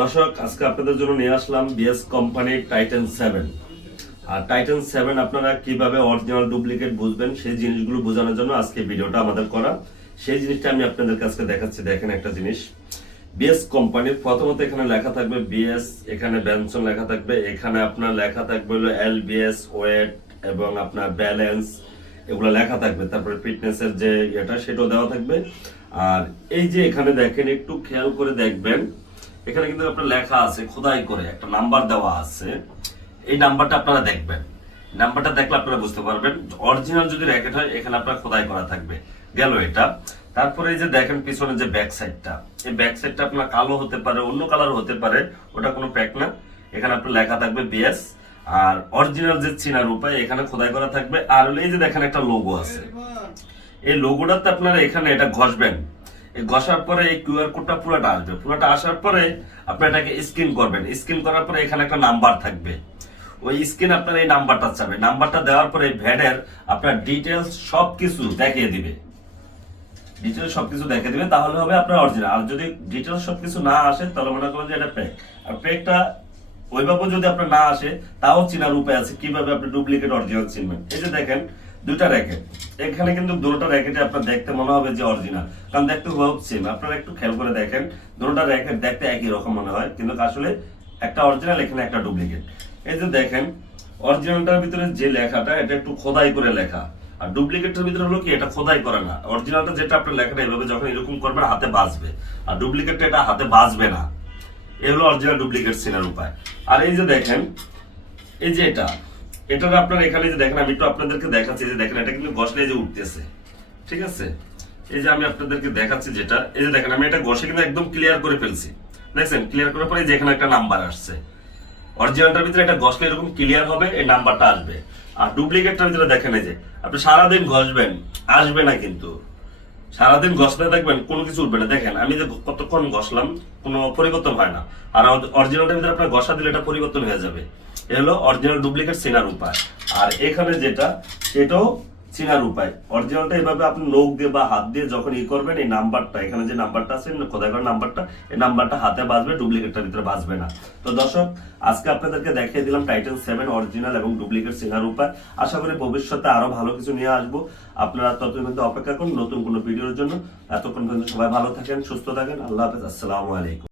দর্শক আজকে আপনাদের জন্য নিয়ে আসলাম বিএস কোম্পানির টাইটান 7। আর টাইটান 7 আপনারা কিভাবে অরিজিনাল ডুপ্লিকেট বুঝবেন সেই জিনিসগুলো বোঝানোর জন্য আজকে ভিডিওটা আমাদের করা। সেই জিনিসটা আমি আপনাদের কাছে দেখাচ্ছি। দেখেন একটা জিনিস, বিএস কোম্পানির প্রথমত এখানে লেখা থাকবে বিএস, এখানে বেনসন লেখা থাকবে, এখানে আপনার লেখা থাকবে হলো এলবিএস ওয়েট এবং আপনার ব্যালেন্স, এগুলো লেখা থাকবে। তারপরে ফিটনেস এর যে এটা সেটাও দেওয়া থাকবে। আর এই যে এখানে দেখেন, একটু খেয়াল করে দেখবেন, এখানে কিন্তু আপনার লেখা আছে খোদাই করে একটা নাম্বার দেওয়া আছে। এই নাম্বারটা আপনারা দেখবেন, নাম্বারটা দেখলে আপনারা বুঝতে পারবেন অরিজিনাল যদি র্যাকেট হয় এখানে আপনার খোদাই করা থাকবে। গেল এটা। তারপরে এই যে দেখেন পিছনে যে ব্যাক সাইডটা, এই ব্যাক সাইডটা আপনার কালো হতে পারে, অন্য কালার হতে পারে, ওটা কোনো প্যাক না। এখানে আপনার লেখা থাকবে বিএস, আর অরিজিনাল যে চিনার উপায় এখানে খোদাই করা থাকবে। আর এই যে দেখেন একটা লোগো আছে, এই লোগোটাতে আপনারা এখানে এটা ঘষবেন। এই ঘষার পরে এই কিউআর কোডটা পুরোটা আসবে। পুরোটা আসার পরে আপনারা এটাকে স্ক্যান করবেন। স্ক্যান করার পরে এখানে একটা নাম্বার থাকবে, ওই স্ক্যান আপনারা এই নাম্বারটা চাবে। নাম্বারটা দেওয়ার পরে ভ্যাডের আপনার ডিটেলস সবকিছু দেখিয়ে দিবে। ডিটেলস সবকিছু দেখিয়ে দিবে, তাহলে হবে আপনার অরিজিনাল। আর যদি ডিটেলস সবকিছু না আসে তাহলে মনে করেন যে এটা ফেক। আর ফেকটা ওইভাবে যদি আপনার না আসে তাও চিনার উপায় আছে কিভাবে আপনি ডুপ্লিকেট অরিজিনাল চিনবেন। এই যে দেখেন দুইটা র্যাকেট, এখানে কিন্তু দুটোটা র্যাকেটে আপনার দেখতে মনে হবে যে অরিজিনাল, কারণ দেখতে খুব সেম। আপনারা একটু খেয়াল করে দেখেন, দুটোটা র্যাকেট দেখতে একই রকম মনে হয়, কিন্তু আসলে একটা অরিজিনাল, এখানে একটা ডুপ্লিকেট। এই যে দেখেন অরিজিনালটার ভিতরে যে লেখাটা এটা একটু খোদাই করে লেখা, আর ডুপ্লিকেটের ভিতরে হলো কি এটা খোদাই করে না। অরিজিনালটা যেটা আপনার লেখাটা এভাবে যখন এরকম করবেন হাতে বাজবে, আর ডুপ্লিকেটটা এটা হাতে বাজবে না। এই হলো অরিজিনাল ডুপ্লিকেট চেনার উপায়। আর এই যে দেখেন, এই যে এটার আপনার এখানে যে দেখেন, আমি একটু আপনাদেরকে দেখাচ্ছি। যে দেখেন এটা কিন্তু ঘষলে যে উঠতেছে, ঠিক আছে। এই যে আমি আপনাদেরকে দেখাচ্ছি যেটা, এই যে দেখেন আমি এটা ঘষে কিন্তু একদম ক্লিয়ার করে ফেলছি। দেখছেন ক্লিয়ার করার পরে যে এখানে একটা নাম্বার আসছে। অরিজিনালটার ভিতরে এটা ঘষলে এরকম ক্লিয়ার হবে, এই নাম্বারটা আসবে। আর ডুপ্লিকেটটার ভিতরে দেখেন এই যে আপনি সারাদিন ঘষবেন আসবে না, কিন্তু সারাদিন ঘষতে থাকবেন কোনো কিছু উঠবে না। দেখেন আমি যে কতক্ষণ ঘষলাম কোনো পরিবর্তন হয় না। আর অরিজিনালটার ভিতরে আপনার ঘষা দিলে এটা পরিবর্তন হয়ে যাবে। এ হলো অরিজিনাল ডুপ্লিকেট চেনার উপায়। আর এখানে যেটা সেটাও চেনার উপায়। অরিজিনালটা এভাবে আপনি নখ দিয়ে বা হাত দিয়ে যখন করবেন, এই নাম্বারটা এখানে যে নাম্বারটা আছে খোদাই করা নাম্বারটা, এই নাম্বারটা হাতে বাজবে, ডুপ্লিকেটটার ভিতরে বাজবে না। তো দর্শক আজকে আপনাদেরকে দেখিয়ে দিলাম টাইটান 7 অরিজিনাল এবং ডুপ্লিকেট চেনার উপায়। আশা করি ভবিষ্যতে আরো ভালো কিছু নিয়ে আসবো। আপনারা ততদিন মধ্যে অপেক্ষা করুন নতুন কোনো ভিডিওর জন্য। এতক্ষণ পর্যন্ত সবাই ভালো থাকেন, সুস্থ থাকেন। আল্লাহ হাফেজ, আসসালামু আলাইকুম।